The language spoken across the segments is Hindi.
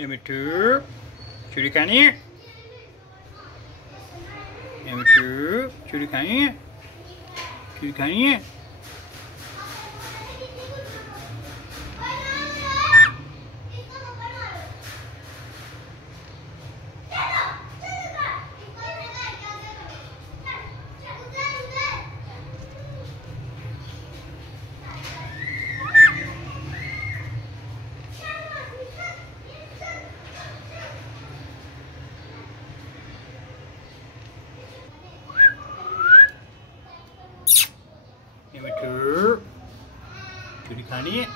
ये मिट्टू चूड़ी खानी है। ये मिट्टू चूड़ी खानी है। चूड़ी खानी है। ये मिट्टू चूड़ी खानी है।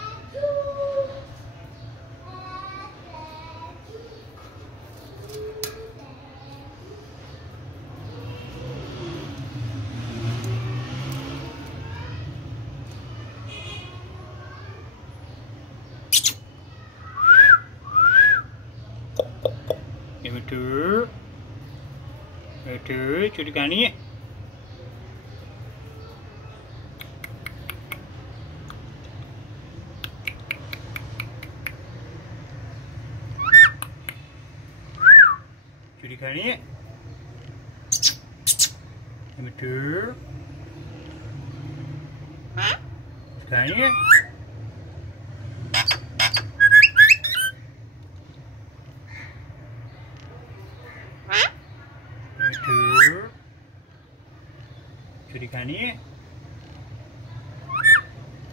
ये मिट्टू मिट्टू चूड़ी खानी है। चूड़ी खानी है। मिट्टू खानी है। मिट्टू चूड़ी खानी है।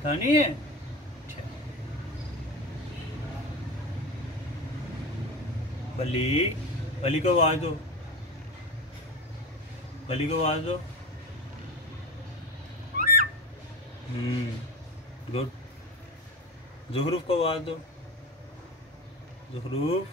खानी है। बल्ली बल्ली को आवाज दो। बल्ली को आवाज दो। गुड। ज़ुहरूफ को आवाज दो। ज़ुहरूफ।